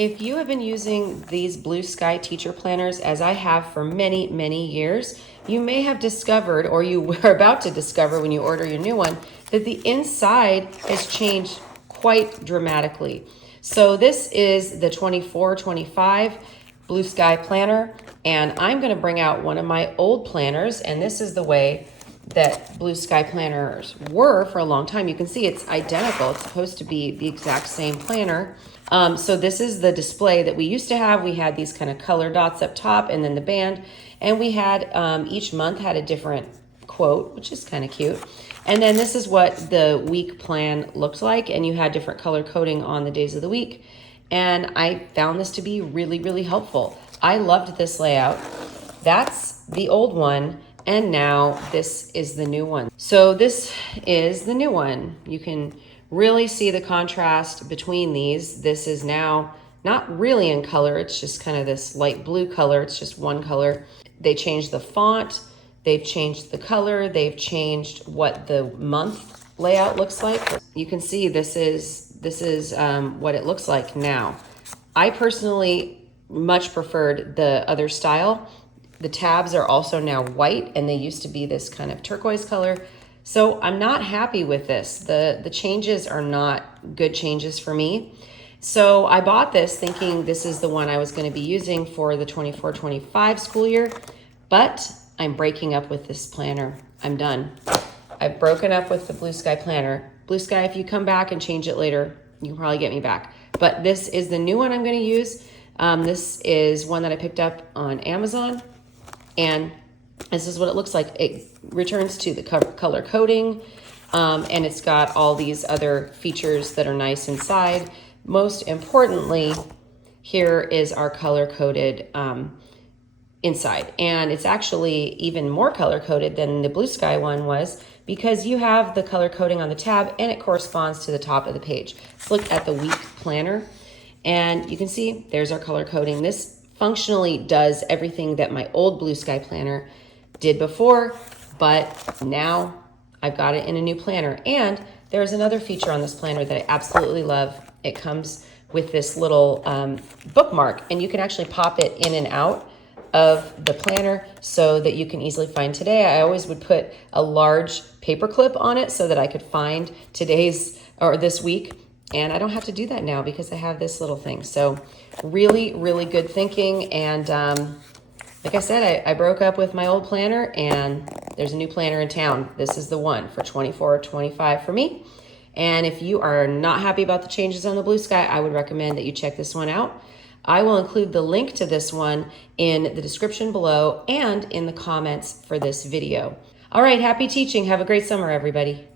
If you have been using these Blue Sky teacher planners, as I have for many, many years, you may have discovered, or you were about to discover when you order your new one, that the inside has changed quite dramatically. So this is the 24-25 Blue Sky planner, and I'm going to bring out one of my old planners, and this is the way that Blue Sky planners were for a long time. You can see it's identical. It's supposed to be the exact same planner. So this is the display that we used to have. We had these kind of color dots up top and then the band. And we had, each month had a different quote, which is kind of cute. And then this is what the week plan looked like. And you had different color coding on the days of the week. And I found this to be really, really helpful. I loved this layout. That's the old one. And now this is the new one. So this is the new one. You can really see the contrast between these. This is now not really in color. It's just kind of this light blue color. It's just one color. They changed the font. They've changed the color. They've changed what the month layout looks like. You can see this is what it looks like now. I personally much preferred the other style. The tabs are also now white, and they used to be this kind of turquoise color. So I'm not happy with this. The changes are not good changes for me. So I bought this thinking this is the one I was going to be using for the 24-25 school year, but I'm breaking up with this planner. I'm done. I've broken up with the Blue Sky planner. Blue Sky, if you come back and change it later, you can probably get me back. But this is the new one I'm going to use. This is one that I picked up on Amazon. And this is what it looks like. It returns to the color coding, and it's got all these other features that are nice inside. Most importantly, here is our color-coded inside. And it's actually even more color-coded than the Blue Sky one was, because you have the color coding on the tab and it corresponds to the top of the page. Let's look at the week planner. And you can see there's our color coding. This functionally does everything that my old Blue Sky planner did before, but now I've got it in a new planner. And there's another feature on this planner that I absolutely love. It comes with this little bookmark, and you can actually pop it in and out of the planner so that you can easily find today. I always would put a large paper clip on it so that I could find today's or this week. And I don't have to do that now because I have this little thing. So really, really good thinking. And like I said, I broke up with my old planner, and there's a new planner in town. This is the one for 24-25 for me. And if you are not happy about the changes on the Blue Sky, I would recommend that you check this one out. I will include the link to this one in the description below and in the comments for this video. All right, happy teaching. Have a great summer, everybody.